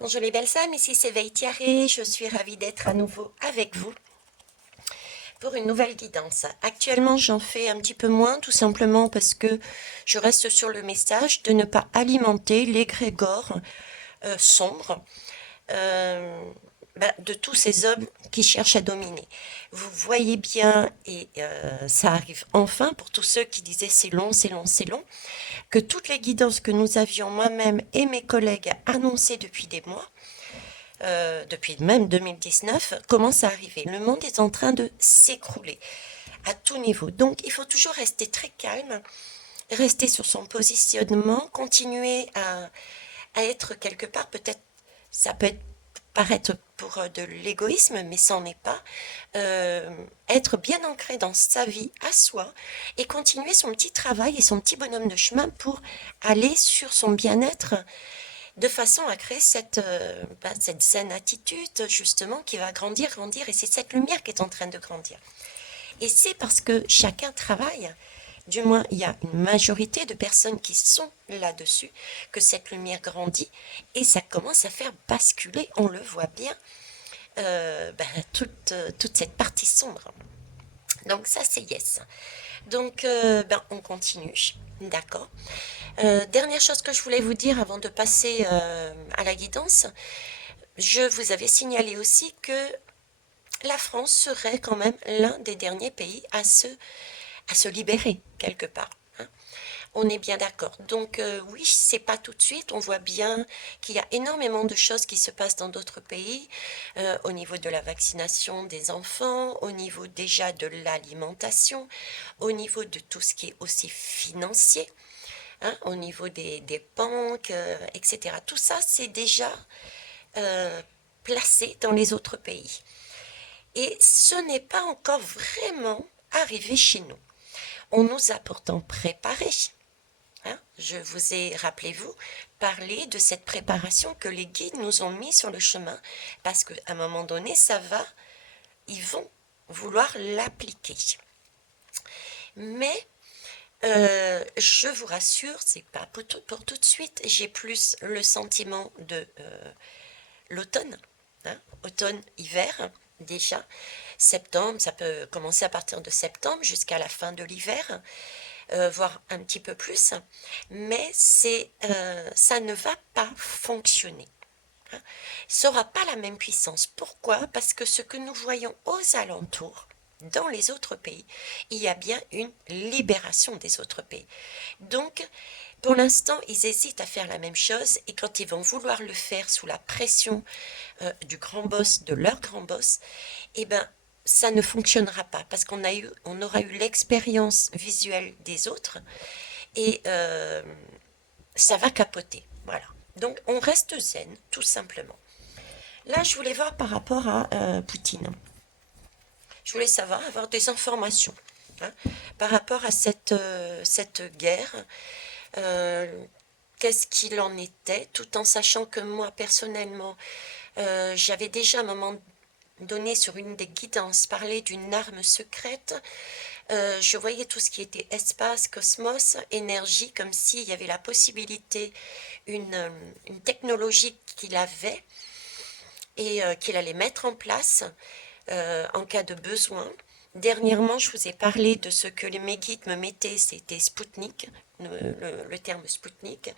Bonjour les belles âmes, ici c'est Veille Thierry, je suis ravie d'être à nouveau avec vous pour une nouvelle guidance. Actuellement j'en fais un petit peu moins, tout simplement parce que je reste sur le message de ne pas alimenter l'égrégore sombre euh, de tous ces hommes qui cherchent à dominer. Vous voyez bien, et ça arrive enfin pour tous ceux qui disaient c'est long, c'est long, c'est long, que toutes les guidances que nous avions moi-même et mes collègues annoncées depuis des mois, depuis même 2019, commence à arriver. Le monde est en train de s'écrouler à tout niveau. Donc il faut toujours rester très calme, rester sur son positionnement, continuer à être quelque part, peut-être, ça peut être, paraître pour de l'égoïsme, mais ça n'en est pas, être bien ancré dans sa vie à soi et continuer son petit travail et son petit bonhomme de chemin pour aller sur son bien-être de façon à créer cette zen attitude, justement, qui va grandir, grandir, et c'est cette lumière qui est en train de grandir. Et c'est parce que chacun travaille, du moins il y a une majorité de personnes qui sont là-dessus, que cette lumière grandit, et ça commence à faire basculer, on le voit bien, toute cette partie sombre. Donc ça c'est yes. Donc on continue, d'accord. Dernière chose que je voulais vous dire avant de passer à la guidance, je vous avais signalé aussi que la France serait quand même l'un des derniers pays à se libérer quelque part, hein. On est bien d'accord. Donc oui, c'est pas tout de suite. On voit bien qu'il y a énormément de choses qui se passent dans d'autres pays, au niveau de la vaccination des enfants, au niveau déjà de l'alimentation, au niveau de tout ce qui est aussi financier, hein, au niveau des banques, etc. Tout ça, c'est déjà euh, placé dans les autres pays. Et ce n'est pas encore vraiment arrivé chez nous. On nous a pourtant préparé, hein. Je vous ai, rappelez-vous, parlé de cette préparation que les guides nous ont mis sur le chemin, parce qu'à un moment donné, ils vont vouloir l'appliquer. Mais je vous rassure, c'est pas pour tout de suite. J'ai plus le sentiment de l'automne, hein, automne-hiver déjà. Septembre, ça peut commencer à partir de septembre jusqu'à la fin de l'hiver, voire un petit peu plus. Mais ça ne va pas fonctionner, hein. Ça n'aura pas la même puissance. Pourquoi? Parce que ce que nous voyons aux alentours, dans les autres pays, il y a bien une libération des autres pays. Donc, pour l'instant, ils hésitent à faire la même chose et quand ils vont vouloir le faire sous la pression du grand boss, de leur grand boss, eh ben, ça ne fonctionnera pas parce on aura eu l'expérience visuelle des autres et ça va capoter. Voilà. Donc, on reste zen, tout simplement. Là, je voulais voir par rapport à Poutine. Je voulais savoir, avoir des informations, hein, par rapport à cette guerre. Euh, Qu'est-ce qu'il en était, tout en sachant que moi, personnellement, j'avais déjà à un moment donné sur une des guidances parlé d'une arme secrète. Je voyais tout ce qui était espace, cosmos, énergie, comme s'il y avait la possibilité, une technologie qu'il avait et qu'il allait mettre en place en cas de besoin. Dernièrement, je vous ai parlé de ce que mes guides me mettaient, c'était Spoutnik, le terme Spoutnik.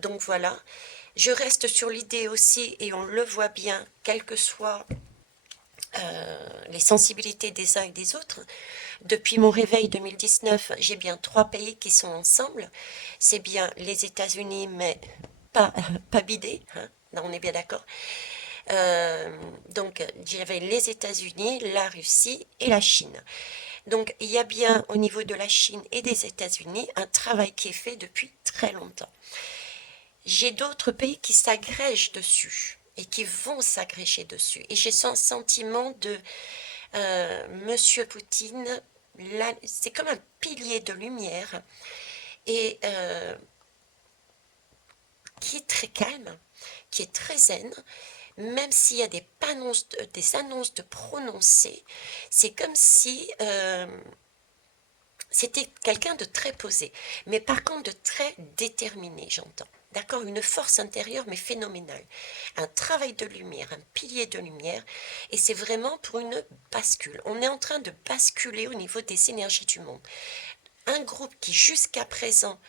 Donc voilà, je reste sur l'idée aussi, et on le voit bien, quelles que soient les sensibilités des uns et des autres. Depuis mon réveil 2019, j'ai bien trois pays qui sont ensemble. C'est bien les États-Unis, mais pas bidés, hein. Non, on est bien d'accord. Donc, j'avais les États-Unis, la Russie et la Chine. Donc, il y a bien au niveau de la Chine et des États-Unis un travail qui est fait depuis très longtemps. J'ai d'autres pays qui s'agrègent dessus et qui vont s'agréger dessus. Et j'ai ce sentiment de Monsieur Poutine, là, c'est comme un pilier de lumière et qui est très calme, qui est très zen, même s'il y a des annonces de prononcer, c'est comme si c'était quelqu'un de très posé, mais par contre de très déterminé, j'entends. D'accord, une force intérieure mais phénoménale. Un travail de lumière, un pilier de lumière. Et c'est vraiment pour une bascule. On est en train de basculer au niveau des énergies du monde. Un groupe qui jusqu'à présent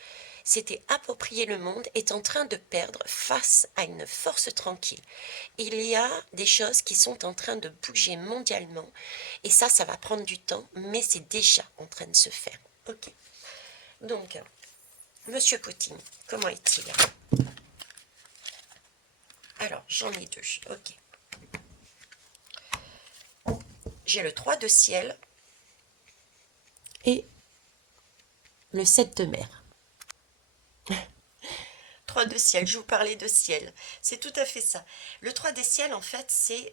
s'était approprié le monde est en train de perdre face à une force tranquille. Il y a des choses qui sont en train de bouger mondialement. Et ça va prendre du temps, mais c'est déjà en train de se faire. Ok. Donc, Monsieur Poutine, comment est-il? Alors, j'en ai deux. Ok. J'ai le 3 de ciel et le 7 de mer. 3 de ciel, je vous parlais de ciel. C'est tout à fait ça. Le 3 des ciels, en fait, c'est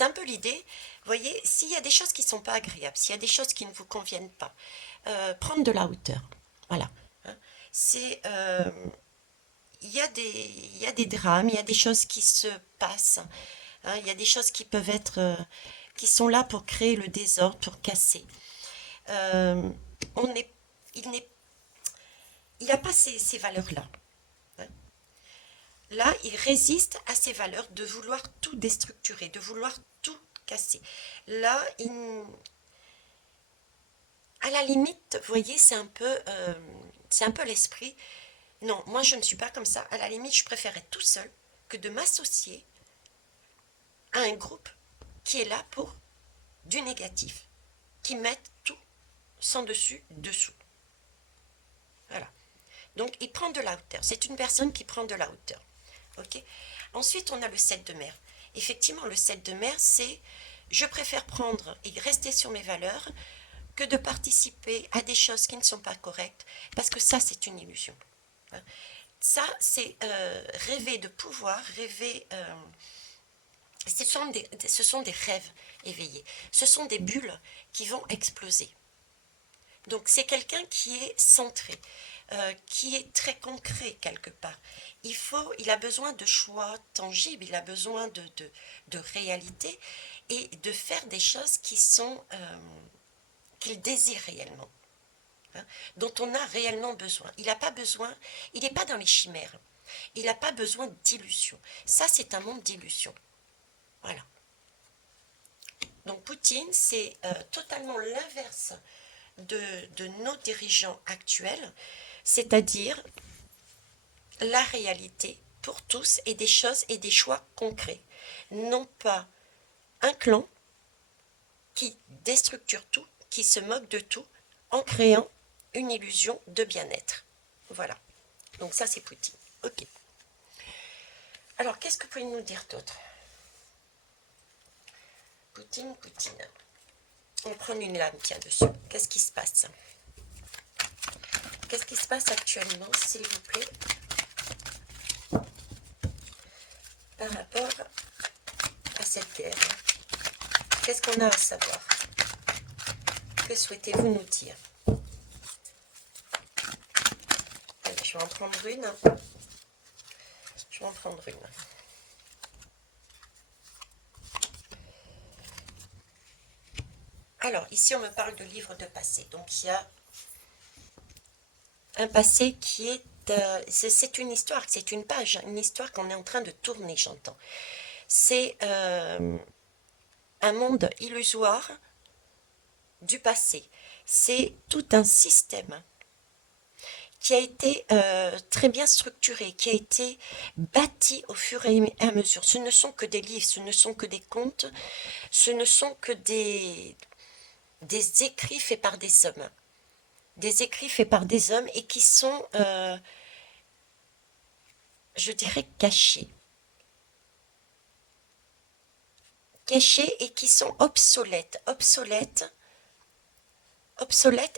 un peu l'idée. Vous voyez, s'il y a des choses qui ne sont pas agréables, s'il y a des choses qui ne vous conviennent pas, prendre de la hauteur. Voilà. Hein. C'est... il y a des drames, il y a des choses qui se passent. Hein, il y a des choses qui peuvent être... qui sont là pour créer le désordre, pour casser. On est, il n'a pas ces valeurs-là. Hein. Là, il résiste à ces valeurs de vouloir tout déstructurer, de vouloir tout casser. Là, à la limite, vous voyez, c'est un peu l'esprit. Non, moi je ne suis pas comme ça. À la limite, je préfère être tout seul que de m'associer à un groupe qui est là pour du négatif, qui met tout sans dessus, dessous. Voilà. Donc, il prend de la hauteur. C'est une personne qui prend de la hauteur. Ok. Ensuite, on a le 7 de mer. Effectivement, le 7 de mer, c'est je préfère prendre et rester sur mes valeurs que de participer à des choses qui ne sont pas correctes, parce que ça, c'est une illusion. Hein. Ça, c'est rêver de pouvoir, rêver... ce sont des rêves éveillés. Ce sont des bulles qui vont exploser. Donc c'est quelqu'un qui est centré, qui est très concret quelque part. Il a besoin de choix tangibles, il a besoin de réalité et de faire des choses qu'il désire réellement, hein, dont on a réellement besoin. Il n'a pas besoin, il n'est pas dans les chimères, il n'a pas besoin d'illusions. Ça, c'est un monde d'illusions. Voilà. Donc Poutine, c'est totalement l'inverse de nos dirigeants actuels, c'est-à-dire la réalité pour tous et des choses et des choix concrets. Non pas un clan qui déstructure tout, qui se moque de tout, en créant une illusion de bien-être. Voilà. Donc ça, c'est Poutine. Ok. Alors, qu'est-ce que vous pouvez nous dire d'autre? Poutine. On prend une lame, tiens, dessus. Qu'est-ce qui se passe? Qu'est-ce qui se passe actuellement, s'il vous plaît, par rapport à cette guerre? Qu'est-ce qu'on a à savoir? Que souhaitez-vous nous dire? Allez, je vais en prendre une. Alors, ici, on me parle de livre de passé. Donc, il y a un passé qui est... c'est une histoire, c'est une page, une histoire qu'on est en train de tourner, j'entends. C'est un monde illusoire du passé. C'est tout un système qui a été très bien structuré, qui a été bâti au fur et à mesure. Ce ne sont que des livres, ce ne sont que des contes, ce ne sont que des écrits faits par des hommes. Des écrits faits par des hommes et qui sont, je dirais, cachés. Cachés et qui sont obsolètes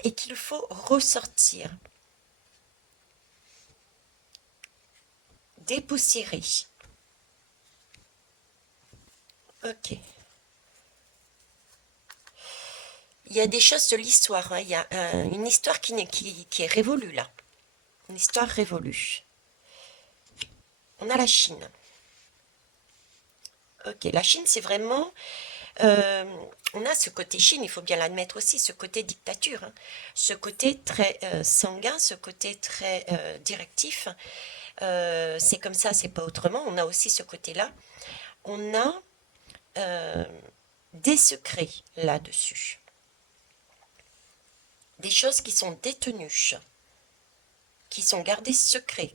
et qu'il faut ressortir. Dépoussiérer. Ok. Il y a des choses de l'histoire, hein. Il y a une histoire qui est révolue là. Une histoire révolue. On a la Chine. Ok, la Chine, c'est vraiment On a ce côté Chine, il faut bien l'admettre aussi, ce côté dictature, hein, ce côté très sanguin, ce côté très directif. C'est comme ça, c'est pas autrement. On a aussi ce côté-là. On a euh, des secrets là-dessus, des choses qui sont détenues, qui sont gardées secrets.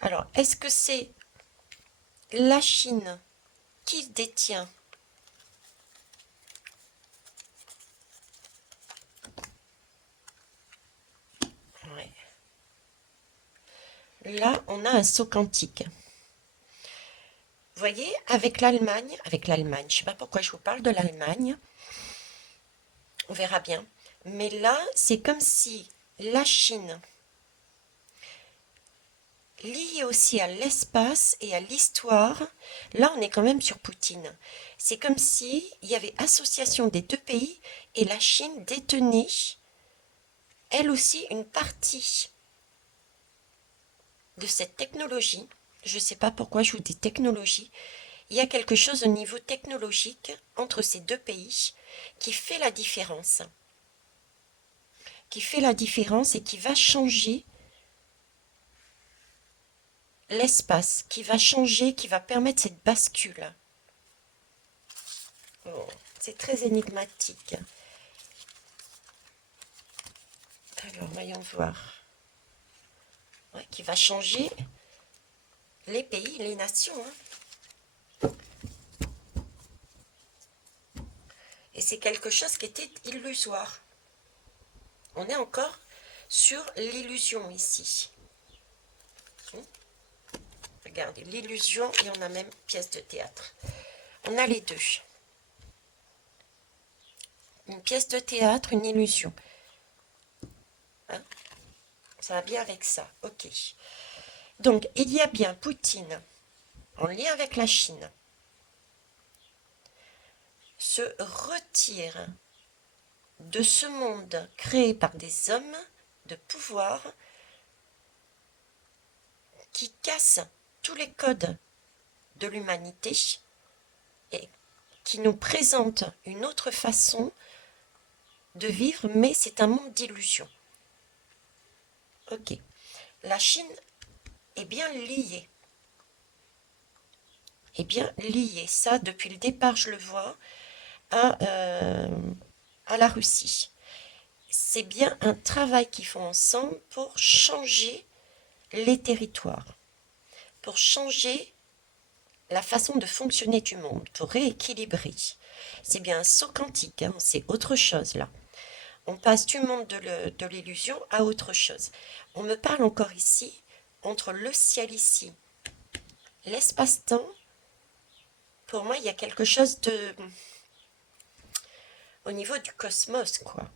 Alors, est-ce que c'est la Chine qui détient ouais. Là, on a un saut quantique. Vous voyez, avec l'Allemagne, je ne sais pas pourquoi je vous parle de l'Allemagne, on verra bien. Mais là, c'est comme si la Chine, liée aussi à l'espace et à l'histoire, là on est quand même sur Poutine. C'est comme si il y avait association des deux pays et la Chine détenait, elle aussi, une partie de cette technologie. Je ne sais pas pourquoi je vous dis technologie. Il y a quelque chose au niveau technologique entre ces deux pays qui fait la différence. Qui fait la différence et qui va changer l'espace, qui va changer, qui va permettre cette bascule. Oh, c'est très énigmatique. Alors, voyons voir. Ouais, qui va changer les pays, les nations, hein. Et c'est quelque chose qui était illusoire. On est encore sur l'illusion ici. Regardez, l'illusion et on a même pièce de théâtre. On a les deux. Une pièce de théâtre, une illusion. Hein, ça va bien avec ça. Ok. Donc, il y a bien Poutine, en lien avec la Chine, se retire de ce monde créé par des hommes de pouvoir qui cassent tous les codes de l'humanité et qui nous présentent une autre façon de vivre, mais c'est un monde d'illusions. Ok. La Chine est bien liée. Est bien liée. Ça, depuis le départ, je le vois, à la Russie. C'est bien un travail qu'ils font ensemble pour changer les territoires, pour changer la façon de fonctionner du monde, pour rééquilibrer. C'est bien un saut quantique, hein, c'est autre chose là. On passe du monde de l'illusion à autre chose. On me parle encore ici, entre le ciel ici, l'espace-temps, pour moi il y a quelque chose de... au niveau du cosmos, quoi.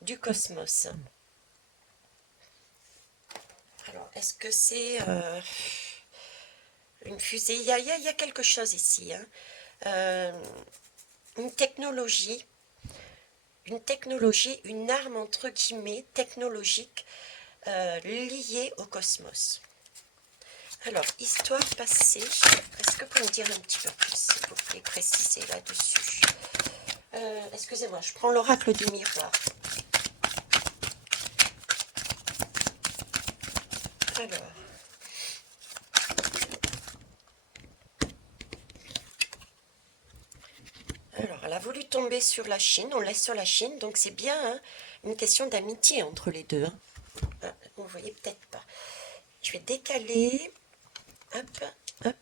Du cosmos. Alors, est-ce que c'est une fusée? Il y a quelque chose ici, hein. Une technologie, une arme entre guillemets technologique liée au cosmos. Alors, histoire passée, est-ce que vous pouvez me dire un petit peu plus, s'il vous plaît, préciser là-dessus? Excusez-moi, je prends l'oracle du miroir. Alors, elle a voulu tomber sur la Chine, on laisse sur la Chine, donc c'est bien hein, une question d'amitié entre les deux. Hein. Ah, vous voyez peut-être pas. Je vais décaler. Hop, hop.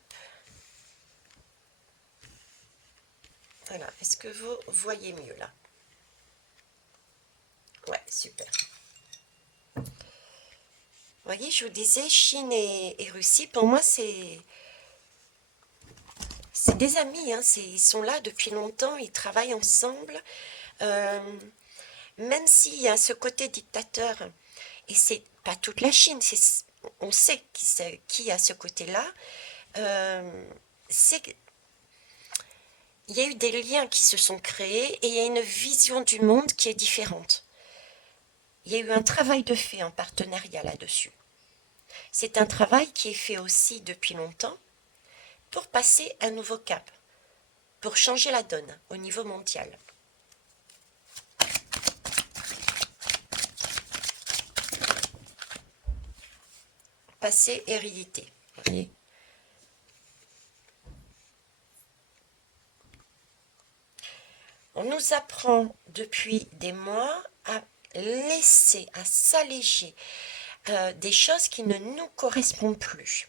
Voilà, est-ce que vous voyez mieux là? Ouais, super. Vous voyez, je vous disais, Chine et Russie, pour moi, c'est des amis, hein, ils sont là depuis longtemps, ils travaillent ensemble. Euh, Même s'il y a ce côté dictateur, et c'est pas toute la Chine, on sait qui a ce côté-là, c'est il y a eu des liens qui se sont créés et il y a une vision du monde qui est différente. Il y a eu un travail de fait en partenariat là-dessus. C'est un travail qui est fait aussi depuis longtemps pour passer un nouveau cap, pour changer la donne au niveau mondial. Passé, hérédité. Vous voyez ? On nous apprend depuis des mois à laisser, à s'alléger des choses qui ne nous correspondent plus.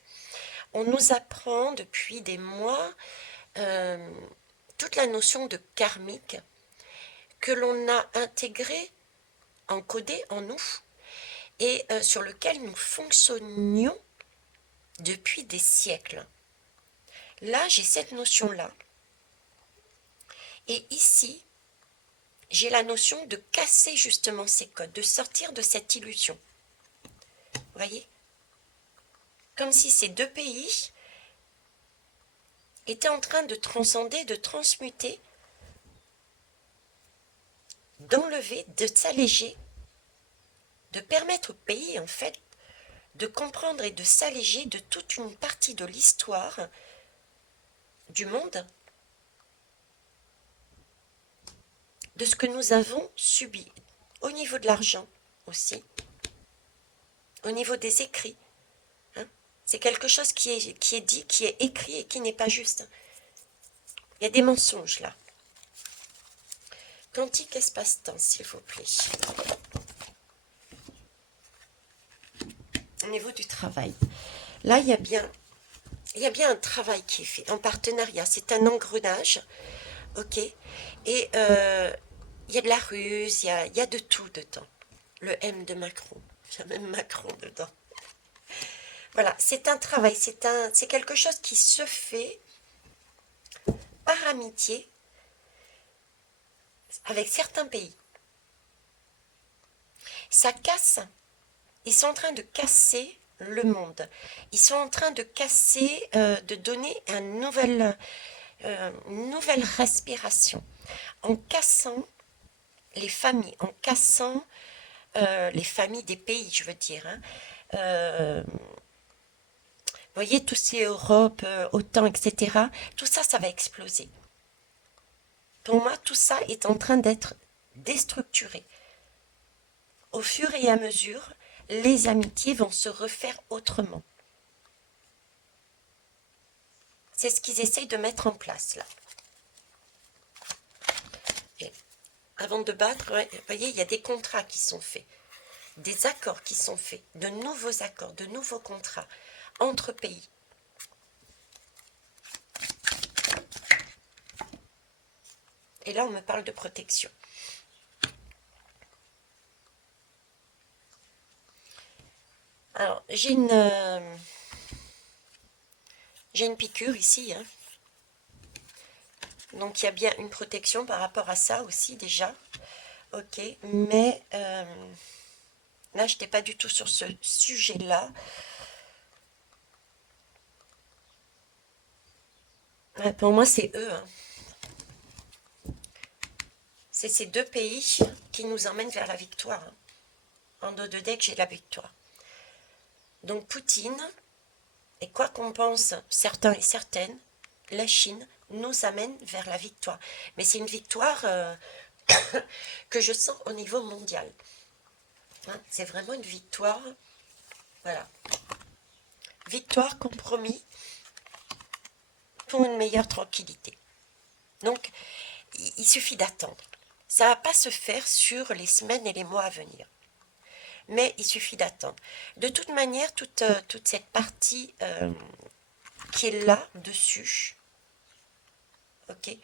On nous apprend depuis des mois toute la notion de karmique que l'on a intégrée, encodée en nous et sur lequel nous fonctionnions depuis des siècles. Là, j'ai cette notion-là. Et ici, j'ai la notion de casser justement ces codes, de sortir de cette illusion. Vous voyez ? Comme si ces deux pays étaient en train de transcender, de transmuter, d'enlever, de s'alléger, de permettre au pays, en fait, de comprendre et de s'alléger de toute une partie de l'histoire du monde, de ce que nous avons subi, au niveau de l'argent aussi, au niveau des écrits. Hein, c'est quelque chose qui est dit, qui est écrit et qui n'est pas juste. Il y a des mensonges là. Quantique espace-temps, s'il vous plaît. Au niveau du travail. Là, il y a bien un travail qui est fait en partenariat. C'est un engrenage, ok. Et il y a de la ruse, il y a de tout dedans. Le M de Macron. Il y a même Macron dedans. Voilà, c'est un travail, c'est quelque chose qui se fait par amitié avec certains pays. Ça casse. Ils sont en train de casser le monde. Ils sont en train de casser, de donner une nouvelle respiration. En cassant les familles, en cassant les familles des pays, je veux dire. Hein. Vous voyez, tout ce qui est Europe, OTAN, etc., tout ça, ça va exploser. Pour moi, tout ça est en train d'être déstructuré. Au fur et à mesure, les amitiés vont se refaire autrement. C'est ce qu'ils essayent de mettre en place là. Et avant de battre, ouais, vous voyez, il y a des contrats qui sont faits, des accords qui sont faits, de nouveaux accords, de nouveaux contrats entre pays. Et là, on me parle de protection. Alors, j'ai une piqûre ici, hein. Donc il y a bien une protection par rapport à ça aussi déjà. Ok, mais là, je n'étais pas du tout sur ce sujet-là. Ouais, pour moi, c'est eux. Hein. C'est ces deux pays qui nous emmènent vers la victoire. Hein. En dos de deck, j'ai la victoire. Donc Poutine, et quoi qu'on pense, certains et certaines, la Chine nous amène vers la victoire. Mais c'est une victoire que je sens au niveau mondial. Hein, c'est vraiment une victoire. Voilà. Victoire, compromis pour une meilleure tranquillité. Donc, il suffit d'attendre. Ça ne va pas se faire sur les semaines et les mois à venir. Mais il suffit d'attendre. De toute manière, toute cette partie qui est là, dessus, ok,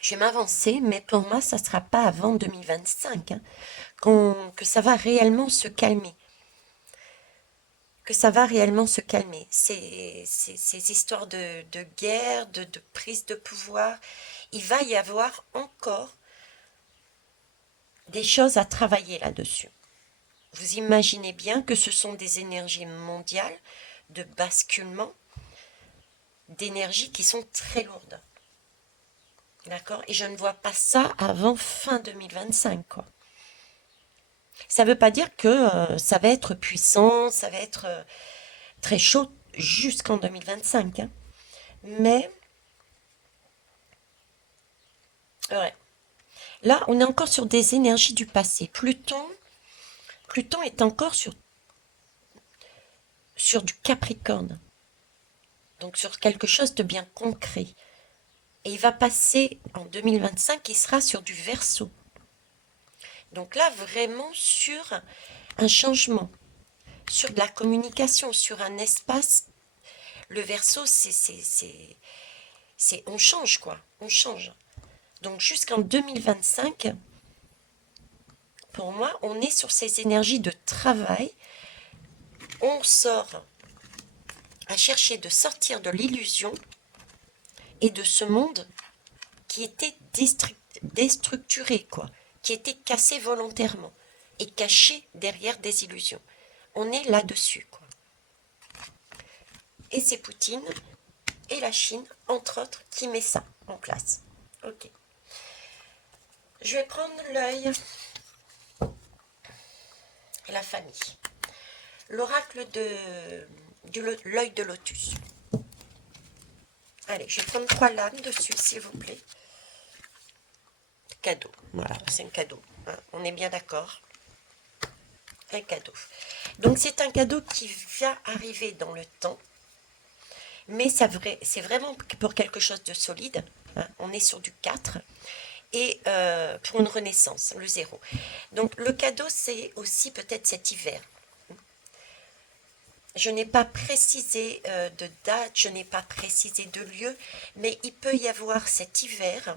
je vais m'avancer, mais pour moi, ça ne sera pas avant 2025 hein, que ça va réellement se calmer. Que ça va réellement se calmer. Ces histoires de guerre, de prise de pouvoir, il va y avoir encore des choses à travailler là-dessus. Vous imaginez bien que ce sont des énergies mondiales de basculement, d'énergies qui sont très lourdes. D'accord? Et je ne vois pas ça avant fin 2025, quoi. Ça ne veut pas dire que ça va être puissant, ça va être très chaud jusqu'en 2025, hein. Mais ouais. Là, on est encore sur des énergies du passé. Pluton est encore sur du Capricorne, donc sur quelque chose de bien concret. Et il va passer en 2025, il sera sur du Verseau. Donc là, vraiment sur un changement, sur de la communication, sur un espace. Le Verseau, on change quoi, on change. Donc jusqu'en 2025, pour moi, on est sur ces énergies de travail. On sort à chercher de sortir de l'illusion et de ce monde qui était déstructuré, quoi, qui était cassé volontairement et caché derrière des illusions. On est là-dessus, quoi. Et c'est Poutine et la Chine, entre autres, qui met ça en place. Ok. Je vais prendre l'œil et la famille. L'oracle de l'œil de lotus. Allez, je vais prendre 3 lames dessus, s'il vous plaît. Cadeau. Voilà, c'est un cadeau, hein. On est bien d'accord. Un cadeau. Donc c'est un cadeau qui va arriver dans le temps, mais c'est vraiment pour quelque chose de solide, hein. On est sur du 4 et pour une renaissance, le 0. Donc le cadeau, c'est aussi peut-être cet hiver. Je n'ai pas précisé de date, je n'ai pas précisé de lieu, mais il peut y avoir cet hiver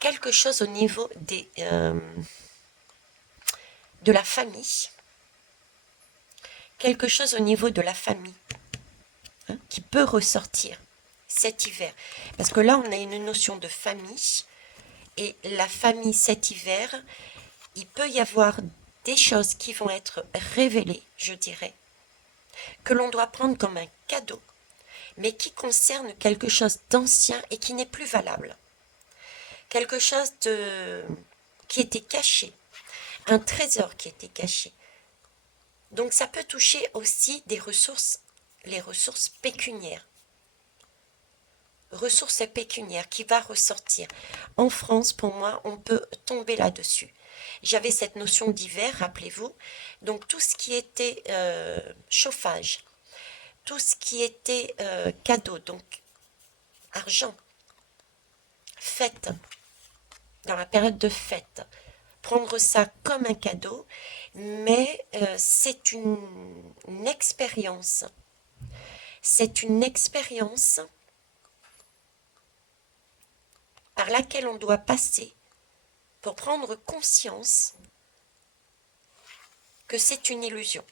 quelque chose au niveau de la famille, quelque chose au niveau de la famille, hein, qui peut ressortir cet hiver. Parce que là, on a une notion de famille, et la famille cet hiver, il peut y avoir des choses qui vont être révélées, je dirais, que l'on doit prendre comme un cadeau, mais qui concerne quelque chose d'ancien et qui n'est plus valable. Quelque chose qui était caché, un trésor qui était caché. Donc ça peut toucher aussi les ressources pécuniaires. Ressources pécuniaires qui va ressortir. En France, pour moi, on peut tomber là-dessus. J'avais cette notion d'hiver, rappelez-vous. Donc tout ce qui était chauffage, tout ce qui était cadeau, donc argent, fête, dans la période de fête. Prendre ça comme un cadeau, mais c'est une expérience. C'est une expérience par laquelle on doit passer pour prendre conscience que c'est une illusion.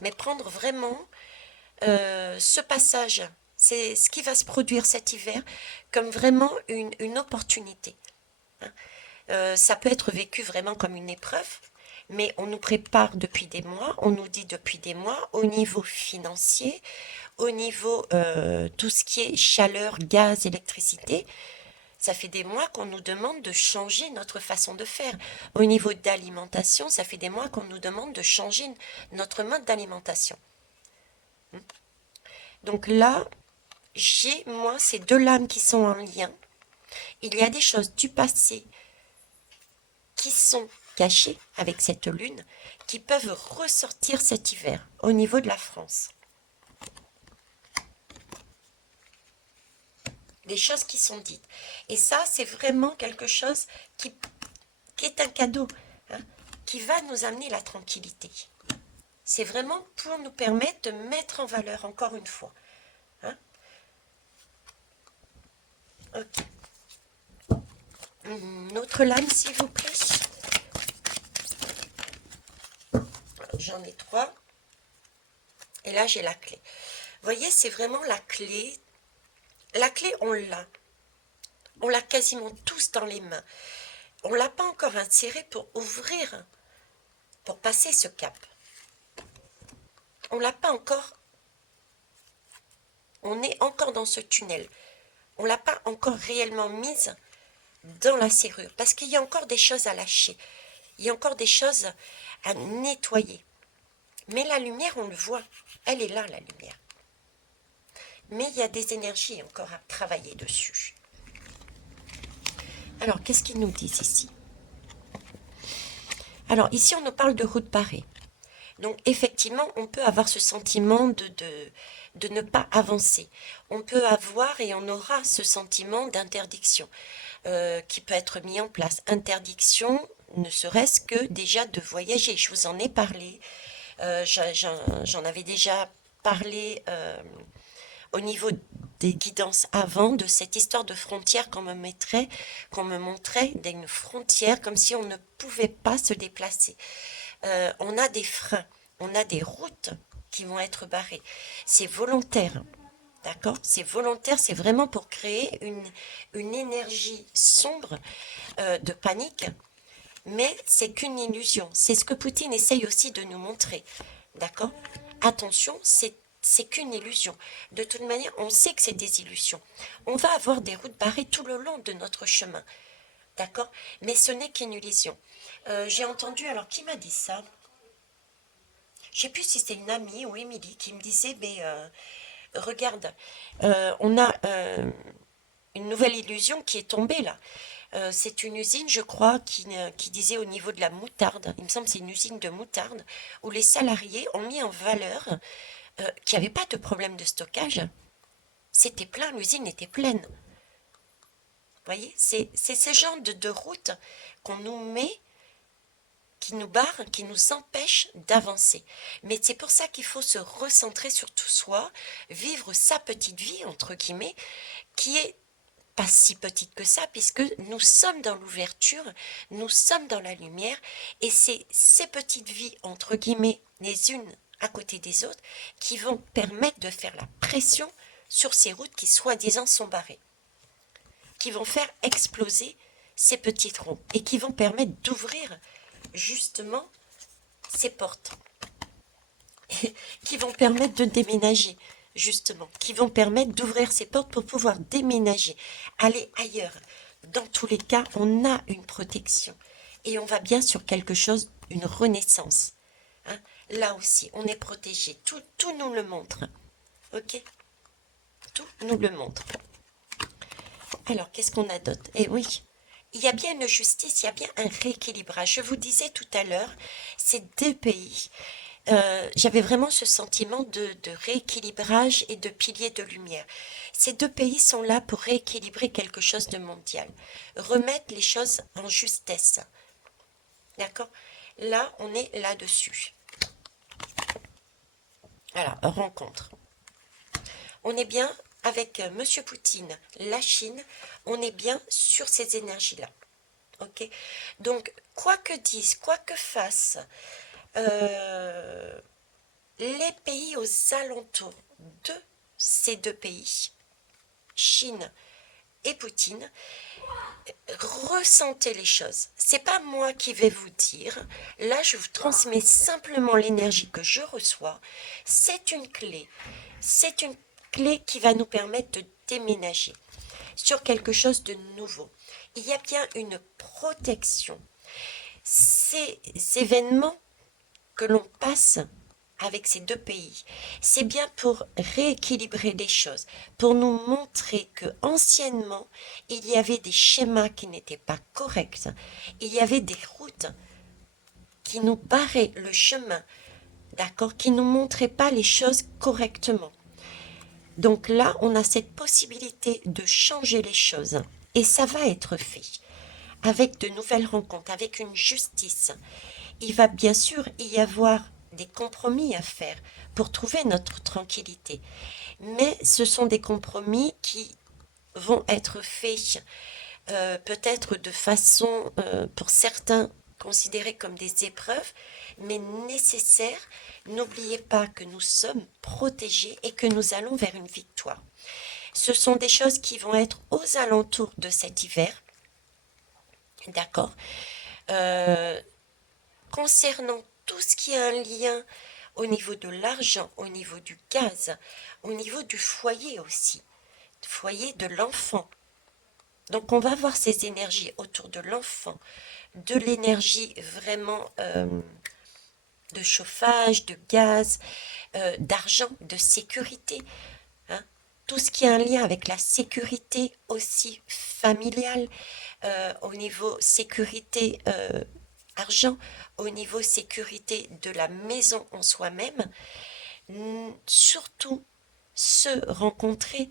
Mais prendre vraiment ce passage, c'est ce qui va se produire cet hiver, comme vraiment une opportunité, hein. Ça peut être vécu vraiment comme une épreuve, mais on nous prépare depuis des mois, on nous dit depuis des mois, au niveau financier, au niveau tout ce qui est chaleur, gaz, électricité, ça fait des mois qu'on nous demande de changer notre façon de faire. Au niveau d'alimentation, ça fait des mois qu'on nous demande de changer notre mode d'alimentation. Donc là, j'ai, moi, ces deux lames qui sont en lien. Il y a des choses du passé qui sont cachées avec cette lune, qui peuvent ressortir cet hiver au niveau de la France. Des choses qui sont dites. Et ça, c'est vraiment quelque chose qui est un cadeau, hein, qui va nous amener la tranquillité. C'est vraiment pour nous permettre de mettre en valeur, encore une fois, hein. Ok. Une autre lame, s'il vous plaît. J'en ai 3. Et là, j'ai la clé. Vous voyez, c'est vraiment la clé. La clé, on l'a. On l'a quasiment tous dans les mains. On ne l'a pas encore inséré pour ouvrir, pour passer ce cap. On ne l'a pas encore. On est encore dans ce tunnel. on ne l'a pas encore réellement mise dans la serrure, parce qu'il y a encore des choses à lâcher, il y a encore des choses à nettoyer. Mais la lumière, on le voit, elle est là, la lumière. Mais il y a des énergies encore à travailler dessus. Alors, qu'est-ce qu'ils nous disent ici? Alors, ici, on nous parle de route barrée. Donc, effectivement, on peut avoir ce sentiment de ne pas avancer. On peut avoir et on aura ce sentiment d'interdiction qui peut être mis en place. Interdiction, ne serait-ce que déjà de voyager. Je vous en ai parlé. J'en avais déjà parlé au niveau des guidances avant, de cette histoire de frontière qu'on me montrait d'une frontière comme si on ne pouvait pas se déplacer. On a des freins, on a des routes qui vont être barrées. C'est volontaire, d'accord? C'est volontaire, c'est vraiment pour créer une énergie sombre de panique, mais c'est qu'une illusion. C'est ce que Poutine essaye aussi de nous montrer, d'accord? Attention, c'est qu'une illusion. De toute manière, on sait que c'est des illusions. On va avoir des routes barrées tout le long de notre chemin, d'accord? Mais ce n'est qu'une illusion. J'ai entendu, alors qui m'a dit ça? Je ne sais plus si c'est une amie ou Émilie qui me disait, mais regarde, on a une nouvelle illusion qui est tombée là. C'est une usine, je crois, qui disait au niveau de la moutarde, il me semble que c'est une usine de moutarde, où les salariés ont mis en valeur qu'il n'y avait pas de problème de stockage. C'était plein, l'usine était pleine. Vous voyez, c'est ce genre de route qu'on nous met, qui nous barre, qui nous empêche d'avancer. Mais c'est pour ça qu'il faut se recentrer sur tout soi, vivre sa petite vie, entre guillemets, qui est pas si petite que ça, puisque nous sommes dans l'ouverture, nous sommes dans la lumière, et c'est ces petites vies, entre guillemets, les unes à côté des autres, qui vont permettre de faire la pression sur ces routes qui soi-disant sont barrées, qui vont faire exploser ces petites ronds, et qui vont permettre d'ouvrir justement ces portes, qui vont permettre de déménager, justement, qui vont permettre d'ouvrir ces portes pour pouvoir déménager, aller ailleurs. Dans tous les cas, on a une protection et on va bien sur quelque chose, une renaissance. Hein. Là aussi, on est protégé. Tout nous le montre. Ok? Tout nous le montre. Alors, qu'est-ce qu'on a d'autre? Eh oui, il y a bien une justice, il y a bien un rééquilibrage. Je vous disais tout à l'heure, ces deux pays, j'avais vraiment ce sentiment de rééquilibrage et de pilier de lumière. Ces deux pays sont là pour rééquilibrer quelque chose de mondial, remettre les choses en justesse. D'accord? Là, on est là-dessus. Voilà, rencontre. On est bien avec Monsieur Poutine, la Chine, on est bien sur ces énergies-là. Ok? Donc, quoi que disent, quoi que fassent les pays aux alentours de ces deux pays, Chine et Poutine, ressentez les choses. C'est pas moi qui vais vous dire. Là, je vous transmets simplement l'énergie que je reçois. C'est une clé. C'est une clé qui va nous permettre de déménager sur quelque chose de nouveau. Il y a bien une protection. Ces événements que l'on passe avec ces deux pays, c'est bien pour rééquilibrer les choses, pour nous montrer que anciennement, il y avait des schémas qui n'étaient pas corrects, il y avait des routes qui nous barraient le chemin, d'accord, qui ne nous montraient pas les choses correctement. Donc là, on a cette possibilité de changer les choses, et ça va être fait avec de nouvelles rencontres, avec une justice. Il va bien sûr y avoir des compromis à faire pour trouver notre tranquillité. Mais ce sont des compromis qui vont être faits peut-être de façon, pour certains, considérés comme des épreuves, mais nécessaires. N'oubliez pas que nous sommes protégés et que nous allons vers une victoire. Ce sont des choses qui vont être aux alentours de cet hiver. D'accord. Euh, Concernant tout ce qui a un lien au niveau de l'argent, au niveau du gaz, au niveau du foyer aussi. foyer de l'enfant. Donc on va voir ces énergies autour de l'enfant, de l'énergie vraiment de chauffage, de gaz, d'argent, de sécurité. Hein. Tout ce qui a un lien avec la sécurité aussi familiale, au niveau sécurité argent, au niveau sécurité de la maison en soi-même. Surtout se rencontrer,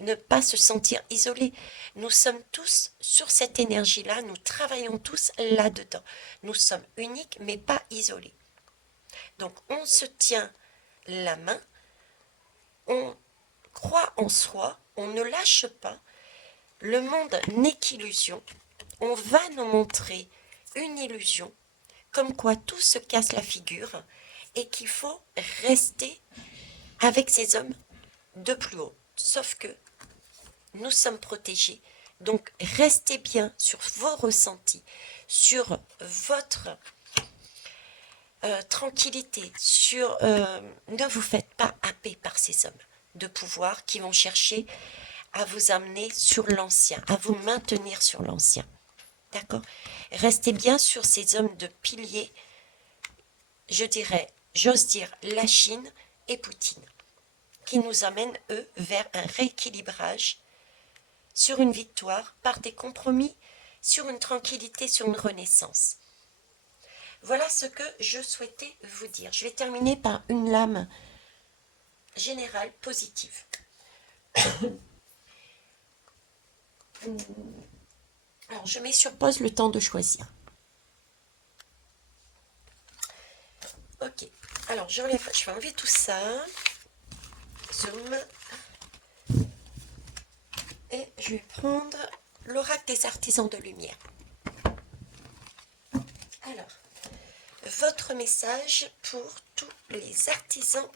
ne pas se sentir isolé. Nous sommes tous sur cette énergie-là, nous travaillons tous là-dedans. Nous sommes uniques mais pas isolés. Donc on se tient la main, on croit en soi, on ne lâche pas. Le monde n'est qu'illusion. On va nous montrer une illusion, comme quoi tout se casse la figure et qu'il faut rester avec ces hommes de plus haut. Sauf que nous sommes protégés. Donc restez bien sur vos ressentis, sur votre tranquillité, sur ne vous faites pas happer par ces hommes de pouvoir qui vont chercher à vous amener sur l'ancien, à vous maintenir sur l'ancien. D'accord? Restez bien sur ces hommes de piliers, je dirais, j'ose dire, la Chine et Poutine, qui nous amènent, eux, vers un rééquilibrage, sur une victoire, par des compromis, sur une tranquillité, sur une renaissance. Voilà ce que je souhaitais vous dire. Je vais terminer par une lame générale positive. Alors, je mets sur pause le temps de choisir. Ok. Alors, je vais enlever tout ça. Zoom. Et je vais prendre l'oracle des artisans de lumière. Alors, votre message pour tous les artisans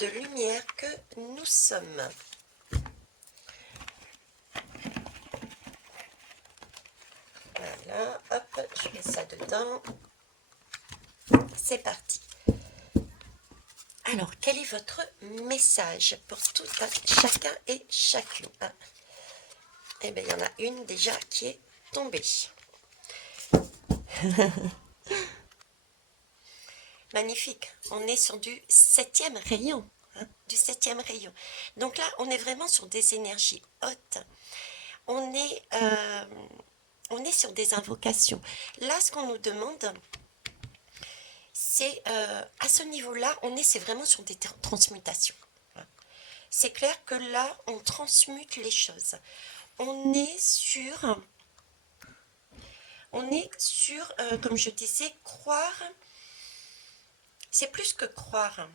de lumière que nous sommes. Voilà, hop, je mets ça dedans. C'est parti. Alors, quel est votre message pour tout chacun et chacune? Eh bien, il y en a une déjà qui est tombée. Magnifique. On est sur du 7e rayon. Du 7e rayon. Donc là, on est vraiment sur des énergies hautes. On est sur des invocations. Là, ce qu'on nous demande, c'est à ce niveau-là, c'est vraiment sur des transmutations. C'est clair que là, on transmute les choses. On est sur, comme je disais, croire. C'est plus que croire.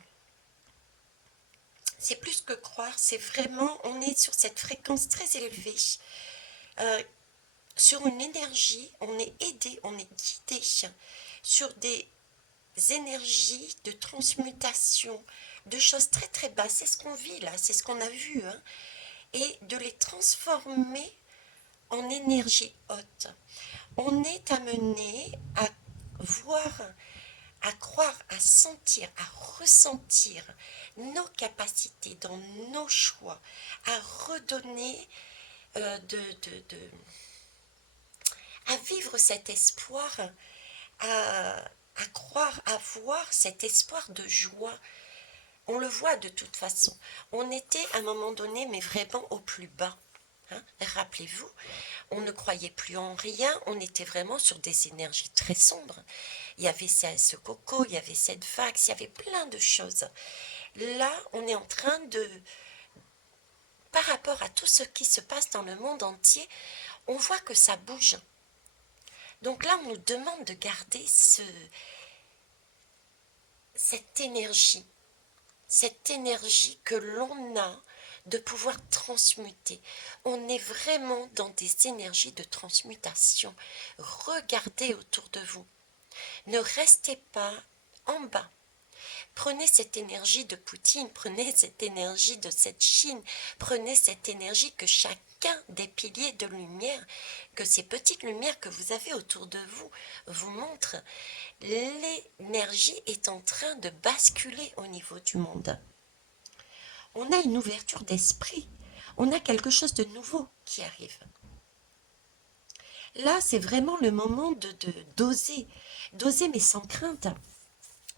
C'est plus que croire. C'est vraiment, on est sur cette fréquence très élevée. Sur une énergie, on est aidé, on est guidé sur des énergies de transmutation, de choses très très basses. C'est ce qu'on vit là, c'est ce qu'on a vu. Et de les transformer en énergie haute. On est amené à voir, à croire, à sentir, à ressentir nos capacités dans nos choix, à redonner à vivre cet espoir, à croire, à voir cet espoir de joie. On le voit de toute façon. On était à un moment donné, mais vraiment au plus bas. Rappelez-vous, on ne croyait plus en rien, on était vraiment sur des énergies très sombres. Il y avait ce coco, il y avait cette vague, il y avait plein de choses. Là, on est en train de, par rapport à tout ce qui se passe dans le monde entier, on voit que ça bouge. Donc là, on nous demande de garder cette énergie que l'on a de pouvoir transmuter. On est vraiment dans des énergies de transmutation. Regardez autour de vous. Ne restez pas en bas. Prenez cette énergie de Poutine, prenez cette énergie de cette Chine, prenez cette énergie que chacun des piliers de lumière, que ces petites lumières que vous avez autour de vous, vous montrent. L'énergie est en train de basculer au niveau du monde. on a une ouverture d'esprit. On a quelque chose de nouveau qui arrive. Là, c'est vraiment le moment d'oser, d'oser mais sans crainte,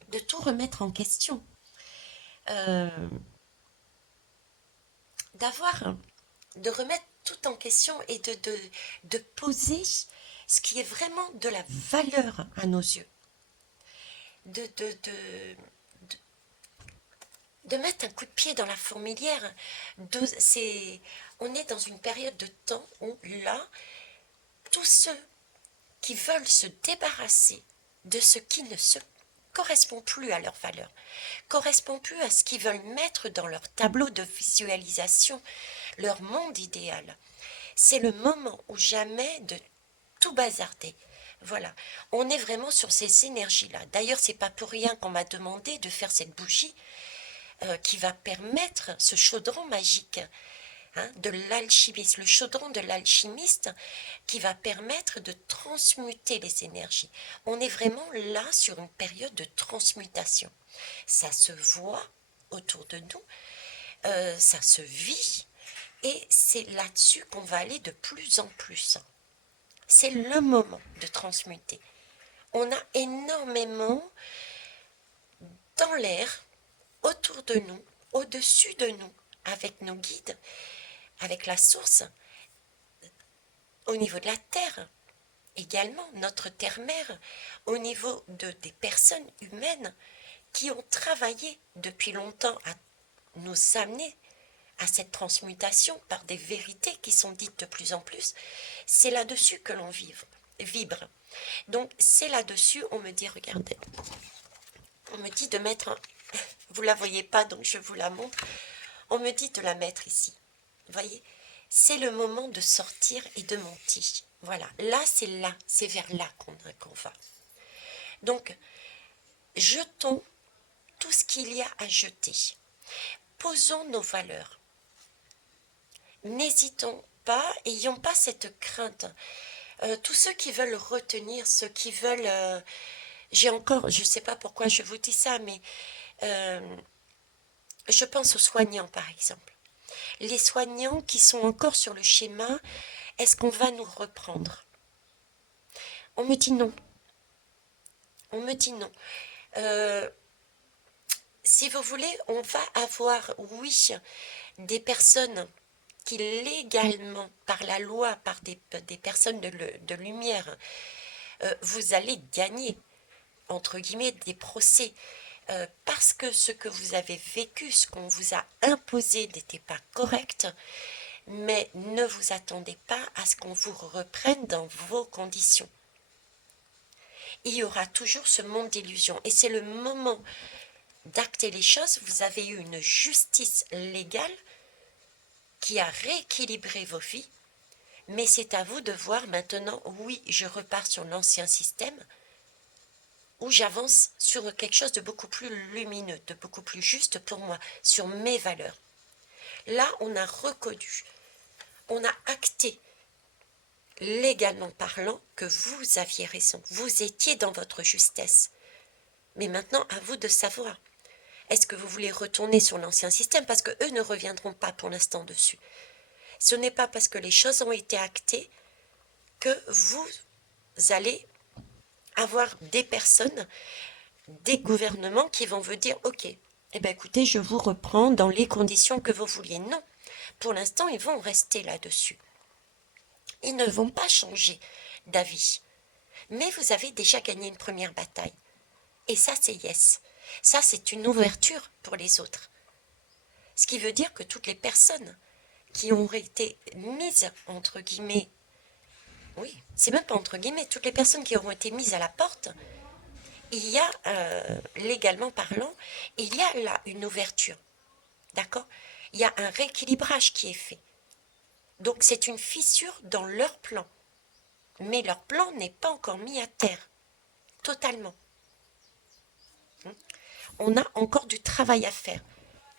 de tout remettre en question, euh, d'avoir, de remettre tout en question et de poser ce qui est vraiment de la valeur à nos yeux, de, de, de, de mettre un coup de pied dans la fourmilière. On est dans une période de temps où là, tous ceux qui veulent se débarrasser de ce qui ne se correspond plus à leur valeur, correspond plus à ce qu'ils veulent mettre dans leur tableau de visualisation, leur monde idéal. C'est le moment ou jamais de tout bazarder. Voilà, on est vraiment sur ces énergies-là. D'ailleurs, c'est pas pour rien qu'on m'a demandé de faire cette bougie qui va permettre ce chaudron magique de l'alchimiste, le chaudron de l'alchimiste qui va permettre de transmuter les énergies. On est vraiment là sur une période de transmutation. Ça se voit autour de nous, ça se vit, et c'est là-dessus qu'on va aller de plus en plus. C'est le moment de transmuter. On a énormément dans l'air, autour de nous, au-dessus de nous, avec nos guides, avec la source, au niveau de la terre, également notre terre-mère, au niveau des personnes humaines qui ont travaillé depuis longtemps à nous amener à cette transmutation par des vérités qui sont dites de plus en plus. C'est là-dessus que l'on vibre. Donc c'est là-dessus, on me dit, regardez, on me dit de mettre, vous la voyez pas donc je vous la montre, on me dit de la mettre ici, vous voyez, c'est le moment de sortir et de monter. Voilà, là, c'est vers là qu'on va. Donc, jetons tout ce qu'il y a à jeter. Posons nos valeurs. N'hésitons pas, ayons pas cette crainte. Tous ceux qui veulent retenir, ceux qui veulent... je ne sais pas pourquoi je vous dis ça, mais je pense aux soignants, par exemple. Les soignants qui sont encore sur le schéma, est-ce qu'on va nous reprendre? On me dit non. On me dit non. Si vous voulez, on va avoir, oui, des personnes qui légalement, par la loi, par des personnes de lumière, vous allez gagner, entre guillemets, des procès. Parce que ce que vous avez vécu, ce qu'on vous a imposé n'était pas correct, mais ne vous attendez pas à ce qu'on vous reprenne dans vos conditions. Il y aura toujours ce monde d'illusions, et c'est le moment d'acter les choses. Vous avez eu une justice légale qui a rééquilibré vos vies, mais c'est à vous de voir maintenant, oui, je repars sur l'ancien système, où j'avance sur quelque chose de beaucoup plus lumineux, de beaucoup plus juste pour moi, sur mes valeurs. Là, on a reconnu, on a acté, légalement parlant, que vous aviez raison, vous étiez dans votre justesse. Mais maintenant, à vous de savoir. Est-ce que vous voulez retourner sur l'ancien système? Parce qu'eux ne reviendront pas pour l'instant dessus. Ce n'est pas parce que les choses ont été actées que vous allez avoir des personnes, des gouvernements qui vont vous dire « Ok, eh bien écoutez, je vous reprends dans les conditions que vous vouliez. » Non, pour l'instant, ils vont rester là-dessus. Ils ne vont pas changer d'avis. Mais vous avez déjà gagné une première bataille. Et ça, c'est yes. Ça, c'est une ouverture pour les autres. Ce qui veut dire que toutes les personnes qui ont été mises, entre guillemets, oui, c'est même pas entre guillemets, toutes les personnes qui auront été mises à la porte, il y a, légalement parlant, il y a là une ouverture. D'accord? Il y a un rééquilibrage qui est fait. Donc c'est une fissure dans leur plan. Mais leur plan n'est pas encore mis à terre. Totalement. On a encore du travail à faire.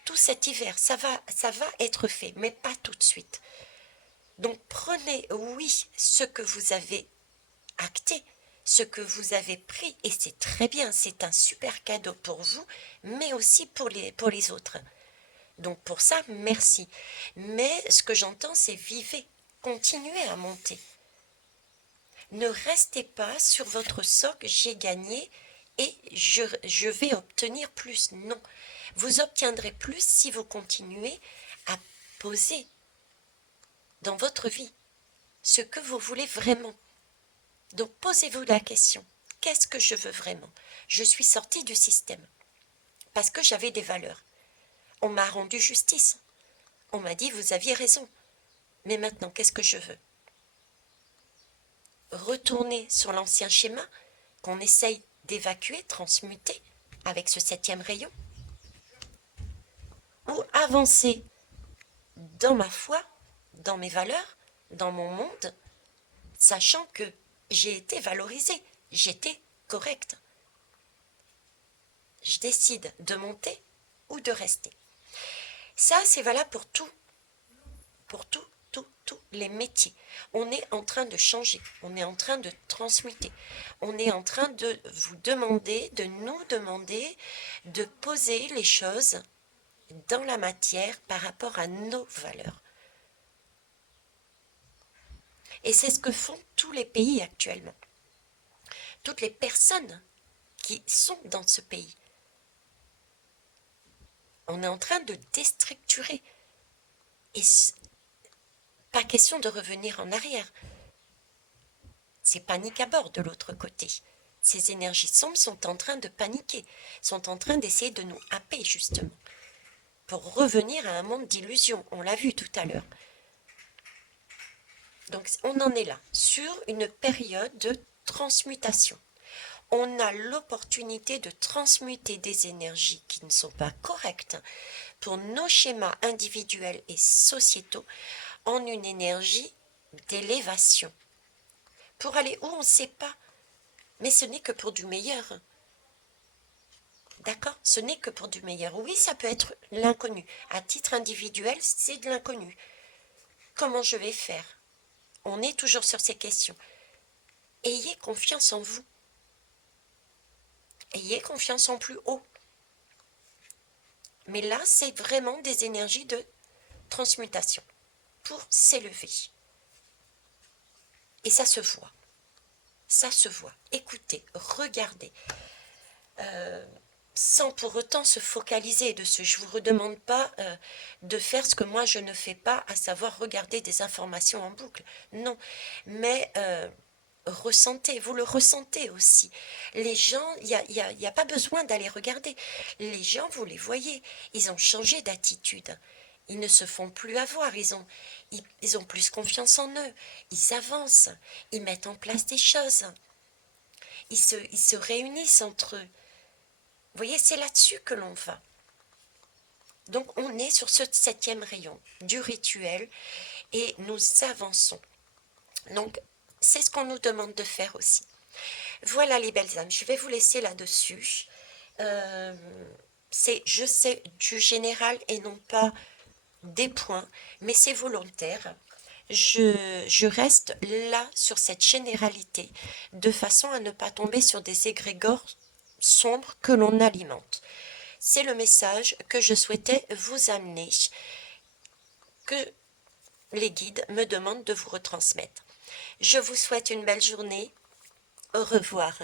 Tout cet hiver, ça va être fait, mais pas tout de suite. Donc prenez, oui, ce que vous avez acté, ce que vous avez pris, et c'est très bien, c'est un super cadeau pour vous, mais aussi pour les autres. Donc pour ça, merci. Mais ce que j'entends, c'est vivez, continuez à monter. Ne restez pas sur votre socle, j'ai gagné et je vais obtenir plus. Non, vous obtiendrez plus si vous continuez à poser dans votre vie ce que vous voulez vraiment. Donc posez-vous la question, qu'est-ce que je veux vraiment? Je suis sortie du système parce que j'avais des valeurs. On m'a rendu justice. On m'a dit, vous aviez raison. Mais maintenant, qu'est-ce que je veux? Retourner sur l'ancien schéma qu'on essaye d'évacuer, transmuter avec ce 7e rayon? Ou avancer dans ma foi, dans mes valeurs, dans mon monde, sachant que j'ai été valorisée, j'étais correcte. Je décide de monter ou de rester. Ça, c'est valable pour tout, tous les métiers. On est en train de changer, on est en train de transmuter, on est en train de vous demander, de nous demander de poser les choses dans la matière par rapport à nos valeurs. Et c'est ce que font tous les pays actuellement. Toutes les personnes qui sont dans ce pays. On est en train de déstructurer. Et pas question de revenir en arrière. C'est panique à bord de l'autre côté. Ces énergies sombres sont en train de paniquer, sont en train d'essayer de nous happer justement, pour revenir à un monde d'illusions. On l'a vu tout à l'heure. Donc on en est là, sur une période de transmutation. On a l'opportunité de transmuter des énergies qui ne sont pas correctes pour nos schémas individuels et sociétaux en une énergie d'élévation. Pour aller où on ne sait pas, mais ce n'est que pour du meilleur. D'accord? Ce n'est que pour du meilleur. Oui, ça peut être l'inconnu. À titre individuel, c'est de l'inconnu. Comment je vais faire? On est toujours sur ces questions. Ayez confiance en vous. Ayez confiance en plus haut. Mais là, c'est vraiment des énergies de transmutation pour s'élever. Et ça se voit. Ça se voit. Écoutez, regardez. Sans pour autant se focaliser dessus. Je ne vous redemande pas de faire ce que moi je ne fais pas, à savoir regarder des informations en boucle. Non. Mais ressentez, vous le ressentez aussi. Les gens, il n'y a pas besoin d'aller regarder. Les gens, vous les voyez, ils ont changé d'attitude. Ils ne se font plus avoir, ils ont plus confiance en eux, ils avancent, ils mettent en place des choses, ils se réunissent entre eux. Vous voyez, c'est là-dessus que l'on va. Donc on est sur ce 7e rayon du rituel et nous avançons. Donc c'est ce qu'on nous demande de faire aussi. Voilà les belles âmes, je vais vous laisser là-dessus. Je sais, du général et non pas des points, mais c'est volontaire. Je reste là sur cette généralité, de façon à ne pas tomber sur des égrégores sombres que l'on alimente. C'est le message que je souhaitais vous amener, que les guides me demandent de vous retransmettre. Je vous souhaite une belle journée. Au revoir.